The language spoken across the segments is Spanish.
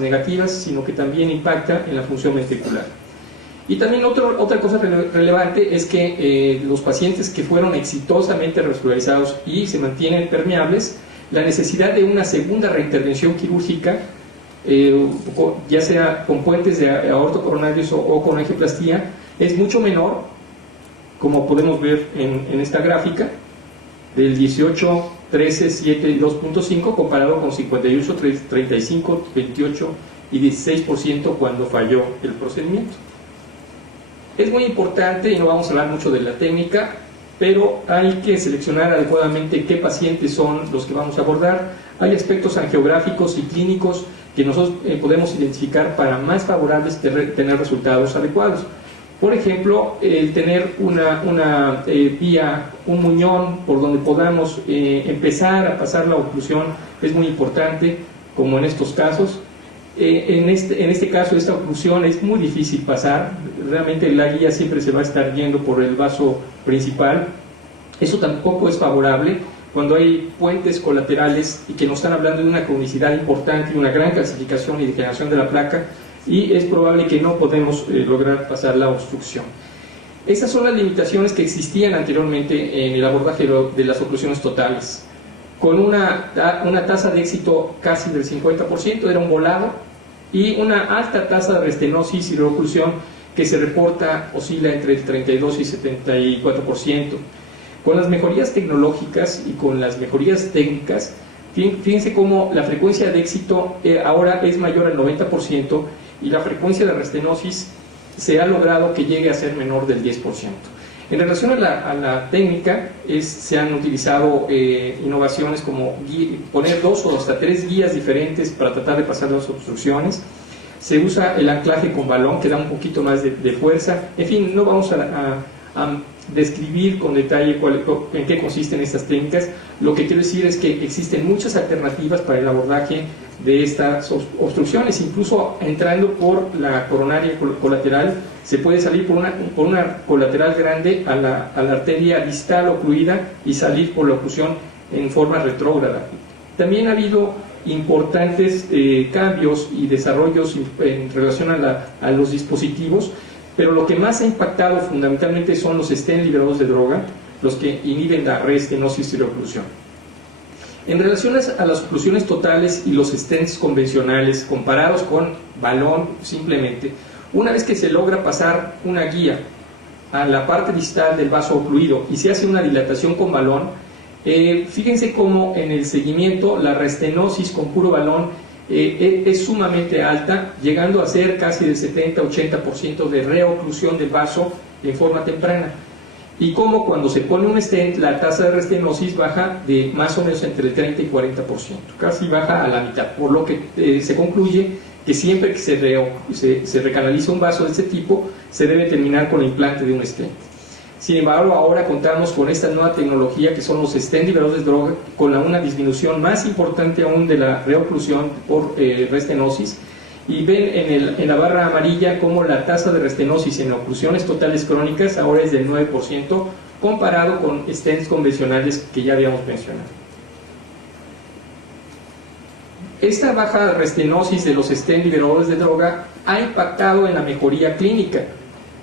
negativas, sino que también impacta en la función ventricular. Y también otra cosa relevante es que los pacientes que fueron exitosamente revascularizados y se mantienen permeables, la necesidad de una segunda reintervención quirúrgica, ya sea con puentes de aorto coronarios o con angioplastía, es mucho menor, como podemos ver en esta gráfica, del 18, 13, 7 y 2.5 comparado con 58, 35, 28 y 16% cuando falló el procedimiento. Es muy importante, y no vamos a hablar mucho de la técnica, pero hay que seleccionar adecuadamente qué pacientes son los que vamos a abordar. Hay aspectos angiográficos y clínicos que nosotros podemos identificar para más favorables tener resultados adecuados. Por ejemplo, el tener una vía, un muñón por donde podamos empezar a pasar la oclusión es muy importante, como en estos casos. En este caso, esta oclusión es muy difícil pasar, realmente la guía siempre se va a estar yendo por el vaso principal. Eso tampoco es favorable cuando hay puentes colaterales y que nos están hablando de una cronicidad importante y una gran calcificación y degeneración de la placa, y es probable que no podemos lograr pasar la obstrucción. Estas son las limitaciones que existían anteriormente en el abordaje de las oclusiones totales. Con una tasa de éxito casi del 50%, era un volado, y una alta tasa de restenosis y reoclusión que se reporta, oscila entre el 32 y 74%. Con las mejorías tecnológicas y con las mejorías técnicas, fíjense cómo la frecuencia de éxito ahora es mayor al 90%, y la frecuencia de restenosis se ha logrado que llegue a ser menor del 10%. En relación a la técnica, se han utilizado innovaciones como poner 2 o hasta 3 guías diferentes para tratar de pasar las obstrucciones. Se usa el anclaje con balón, que da un poquito más de fuerza. En fin, no vamos a describir con detalle en qué consisten estas técnicas. Lo que quiero decir es que existen muchas alternativas para el abordaje de estas obstrucciones. Incluso entrando por la coronaria colateral, se puede salir por una colateral grande a la arteria distal ocluida y salir por la oclusión en forma retrógrada. También ha habido importantes cambios y desarrollos en relación a los dispositivos, pero lo que más ha impactado fundamentalmente son los stents liberados de droga, los que inhiben la restenosis y reoclusión. En relación a las oclusiones totales y los stents convencionales comparados con balón simplemente, una vez que se logra pasar una guía a la parte distal del vaso ocluido y se hace una dilatación con balón, fíjense cómo en el seguimiento la restenosis con puro balón es sumamente alta, llegando a ser casi del 70-80% de reoclusión del vaso en forma temprana. Y como cuando se pone un stent, la tasa de restenosis baja de más o menos entre el 30 y 40%, casi baja a la mitad, por lo que se concluye que siempre que se recanaliza un vaso de este tipo, se debe terminar con el implante de un stent. Sin embargo, ahora contamos con esta nueva tecnología que son los stents liberados de droga, con una disminución más importante aún de la reoclusión por restenosis, y ven en la barra amarilla cómo la tasa de restenosis en oclusiones totales crónicas ahora es del 9%, comparado con stents convencionales que ya habíamos mencionado. Esta baja restenosis de los stents liberadores de droga ha impactado en la mejoría clínica.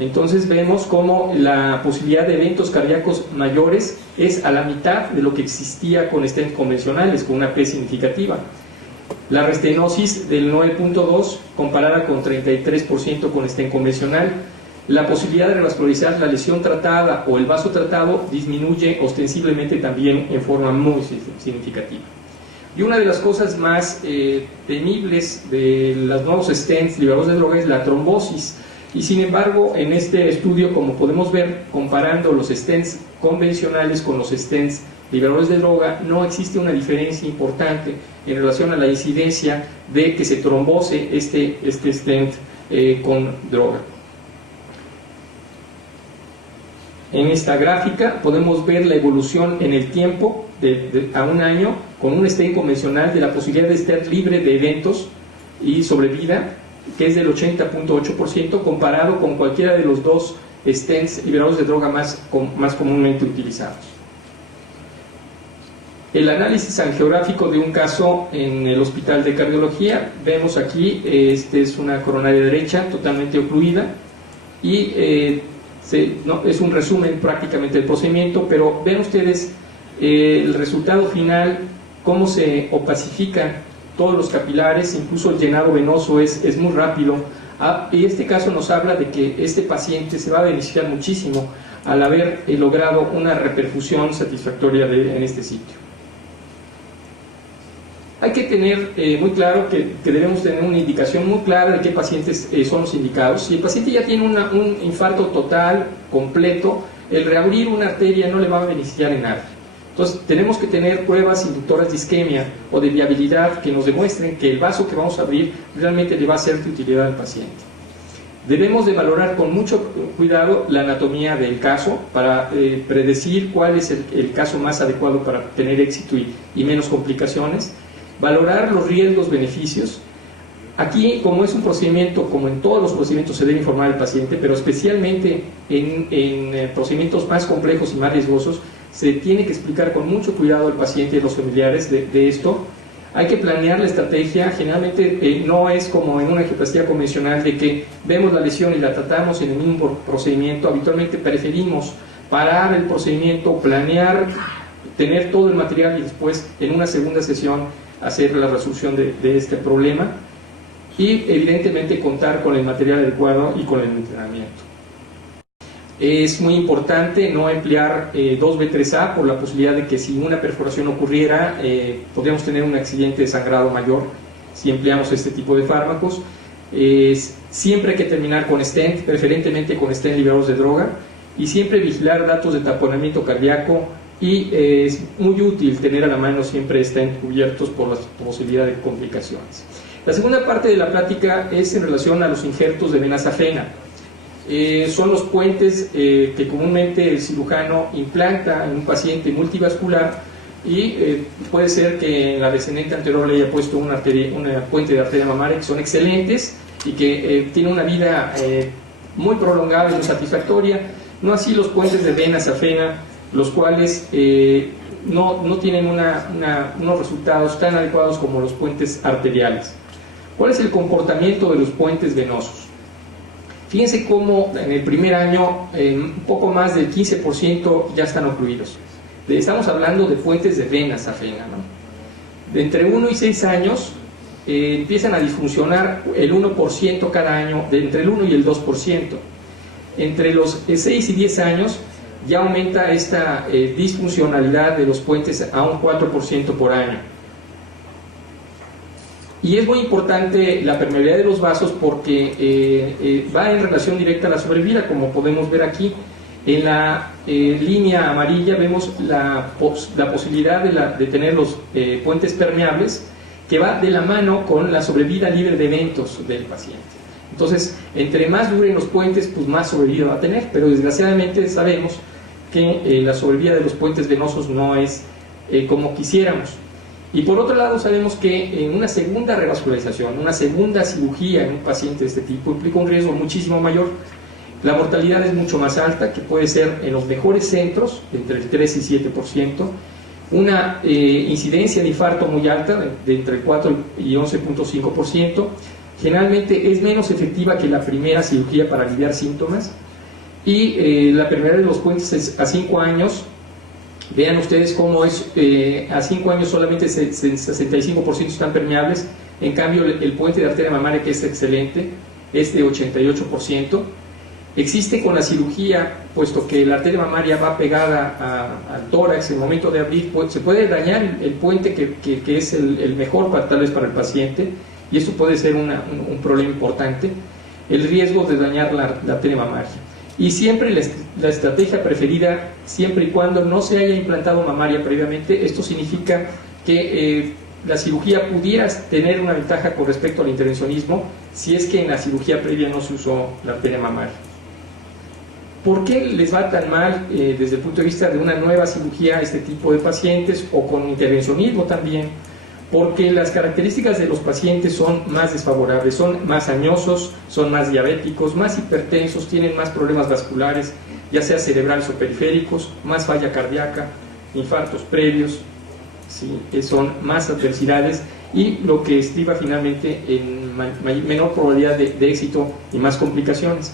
Entonces vemos cómo la posibilidad de eventos cardíacos mayores es a la mitad de lo que existía con stents convencionales, con una P significativa. La restenosis del 9.2 comparada con 33% con stent convencional. La posibilidad de revascularizar la lesión tratada o el vaso tratado disminuye ostensiblemente también en forma muy significativa. Y una de las cosas más temibles de los nuevos stents liberados de droga es la trombosis. Y sin embargo, en este estudio, como podemos ver, comparando los stents convencionales con los stents liberadores de droga, no existe una diferencia importante en relación a la incidencia de que se trombose este stent con droga. En esta gráfica podemos ver la evolución en el tiempo a un año con un stent convencional de la posibilidad de estar libre de eventos y sobrevida, que es del 80.8%, comparado con cualquiera de los dos stents liberados de droga más comúnmente utilizados. El análisis angiográfico de un caso en el Hospital de Cardiología. Vemos aquí, este es una coronaria derecha totalmente ocluida y es un resumen prácticamente del procedimiento, pero ven ustedes el resultado final, cómo se opacifican todos los capilares, incluso el llenado venoso es muy rápido, y este caso nos habla de que este paciente se va a beneficiar muchísimo al haber logrado una reperfusión satisfactoria en este sitio. Hay que tener muy claro que debemos tener una indicación muy clara de qué pacientes son los indicados. Si el paciente ya tiene un infarto total, completo, el reabrir una arteria no le va a beneficiar en nada. Entonces tenemos que tener pruebas inductoras de isquemia o de viabilidad que nos demuestren que el vaso que vamos a abrir realmente le va a ser de utilidad al paciente. Debemos de valorar con mucho cuidado la anatomía del caso para predecir cuál es el caso más adecuado para tener éxito y menos complicaciones. Valorar los riesgos-beneficios. Aquí, como es un procedimiento, como en todos los procedimientos se debe informar al paciente, pero especialmente en procedimientos más complejos y más riesgosos, se tiene que explicar con mucho cuidado al paciente y a los familiares de esto. Hay que planear la estrategia. Generalmente no es como en una angioplastía convencional de que vemos la lesión y la tratamos en el mismo procedimiento. Habitualmente preferimos parar el procedimiento, planear, tener todo el material y después en una segunda sesión hacer la resolución de este problema y evidentemente contar con el material adecuado y con el entrenamiento. Es muy importante no emplear 2B3A por la posibilidad de que si una perforación ocurriera podríamos tener un accidente de sangrado mayor si empleamos este tipo de fármacos. Siempre hay que terminar con stent, preferentemente con stent liberados de droga, y siempre vigilar datos de taponamiento cardíaco, y es muy útil tener a la mano siempre stent cubiertos por la posibilidad de complicaciones. La segunda parte de la plática es en relación a los injertos de vena safena. Son los puentes que comúnmente el cirujano implanta en un paciente multivascular y puede ser que en la descendente anterior le haya puesto una puente de arteria mamaria, que son excelentes y que tienen una vida muy prolongada y muy satisfactoria. No así los puentes de vena safena, los cuales no tienen unos resultados tan adecuados como los puentes arteriales. ¿Cuál es el comportamiento de los puentes venosos? Fíjense cómo en el primer año un poco más del 15% ya están ocluidos. Estamos hablando de puentes de vena safena, ¿no? De entre 1 y 6 años empiezan a disfuncionar el 1% cada año, de entre el 1 y el 2%. Entre los 6 y 10 años ya aumenta esta disfuncionalidad de los puentes a un 4% por año. Y es muy importante la permeabilidad de los vasos porque va en relación directa a la sobrevida, como podemos ver aquí. En la línea amarilla vemos la posibilidad de tener los puentes permeables, que va de la mano con la sobrevida libre de eventos del paciente. Entonces, entre más duren los puentes, pues más sobrevida va a tener, pero desgraciadamente sabemos que la sobrevida de los puentes venosos no es como quisiéramos. Y por otro lado sabemos que en una segunda revascularización, una segunda cirugía en un paciente de este tipo implica un riesgo muchísimo mayor. La mortalidad es mucho más alta, que puede ser en los mejores centros, entre el 3 y 7%, una incidencia de infarto muy alta, de entre el 4 y 11.5%, generalmente es menos efectiva que la primera cirugía para aliviar síntomas, y la permeabilidad de los puentes es a 5 años. Vean ustedes cómo es, a 5 años solamente 65% están permeables, en cambio el puente de arteria mamaria, que es excelente, es de 88%. Existe con la cirugía, puesto que la arteria mamaria va pegada al tórax, en el momento de abrir se puede dañar el puente que es el mejor tal vez para el paciente, y esto puede ser un problema importante, el riesgo de dañar la arteria mamaria. Y siempre la estrategia preferida, siempre y cuando no se haya implantado mamaria previamente. Esto significa que la cirugía pudiera tener una ventaja con respecto al intervencionismo si es que en la cirugía previa no se usó la arteria mamaria. ¿Por qué les va tan mal desde el punto de vista de una nueva cirugía a este tipo de pacientes, o con intervencionismo también? Porque las características de los pacientes son más desfavorables, son más añosos, son más diabéticos, más hipertensos, tienen más problemas vasculares, ya sea cerebrales o periféricos, más falla cardíaca, infartos previos. ¿sí? Son más adversidades y lo que estriba finalmente en menor probabilidad de éxito y más complicaciones.